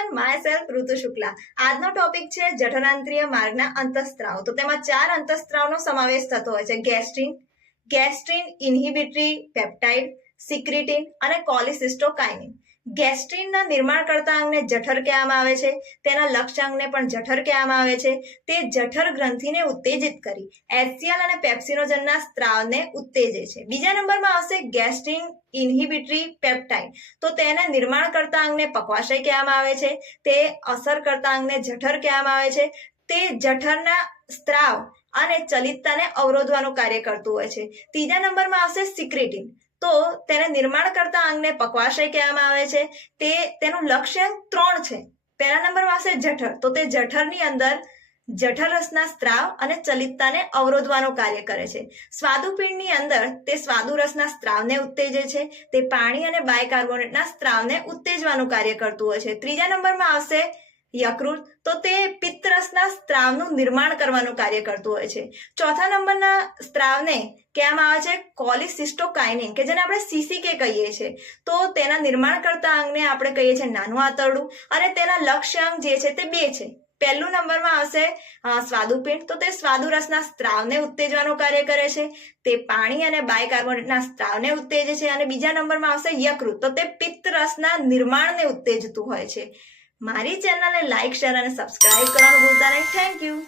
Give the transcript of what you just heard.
Everyone, my self ઋતુ શુક્લા। આજનો topic છે જઠરાંત્રિય માર્ગના અંતઃસ્ત્રાવો। તો તેમાં 4 અંતઃસ્ત્રાવનો સમાવેશ થતો હોય છે: ગેસ્ટ્રીન, ગેસ્ટ્રીન ઇન્હિબિટરી પેપ્ટાઇડ, સિક્રિટીન અને કોલિસિસ્ટોકાઇનિન। ગેસ્ટ્રીનના નિર્માણ કરતા અંગને જઠર કહેવામાં આવે છે, તેના લક્ષ્ય અંગને પણ જઠર કહેવામાં આવે છે। તે જઠર ગ્રંથિને ઉત્તેજિત કરી એચસીએલ અને પેપ્સિનોજનના સ્ત્રાવને ઉત્તેજે છે। બીજા નંબરમાં આવશે ગેસ્ટ્રીન ઇન્હિબિટરી પેપ્ટાઇડ। તો તેને નિર્માણ કરતા અંગને પક્વાશય કહેવામાં આવે છે, તે અસર કરતા અંગને જઠર કહેવામાં આવે છે। તે જઠરના સ્ત્રાવ અને ચલિતતાને અવરોધવાનું કાર્ય કરતું હોય છે। ત્રીજા નંબરમાં આવશે સિક્રિટીન। તો તેને નિર્માણ કરતા અંગને પક્વાશય કહેવામાં આવે છે, તેનું લક્ષ્ય 3 છે। પહેલા નંબરમાં આવશે જઠર। તો તે જઠરની અંદર જઠર રસના સ્ત્રાવ અને ચલિતતાને અવરોધવાનું કાર્ય કરે છે। સ્વાદુપિંડની અંદર તે સ્વાદુ રસના સ્ત્રાવને ઉત્તેજે છે, તે પાણી અને બાયકાર્બોનેટના સ્ત્રાવને ઉત્તેજવાનું કાર્ય કરતું હોય છે। ત્રીજા નંબરમાં આવશે યકૃત। તો તે પિત્તરસના સ્ત્રાવનું નિર્માણ કરવાનું કાર્ય કરતું હોય છે। ચોથા નંબરના સ્ત્રાવને કહેવામાં આવે છે કોલિસિસ્ટોકાઇનિન, કે જેને આપણે સીસીકે કહીએ છીએ। તો તેના નિર્માણ કરતા અંગને આપણે કહીએ છીએ નાનું આંતરડું, અને તેના લક્ષ્ય અંગ જે છે તે 2 છે। પહેલું નંબરમાં આવશે સ્વાદુપિંડ। તો તે સ્વાદુરસના સ્ત્રાવને ઉત્તેજવાનું કાર્ય કરે છે, તે પાણી અને બાયકાર્બોનેટના સ્ત્રાવને ઉત્તેજે છે। અને બીજા નંબરમાં આવશે યકૃત। તો તે પિત્તરસના નિર્માણને ઉત્તેજતું હોય છે। મારી ચેનલને લાઇક, શેર અને સબસ્ક્રાઇબ કરવાનું ભૂલતા નહીં। Thank you.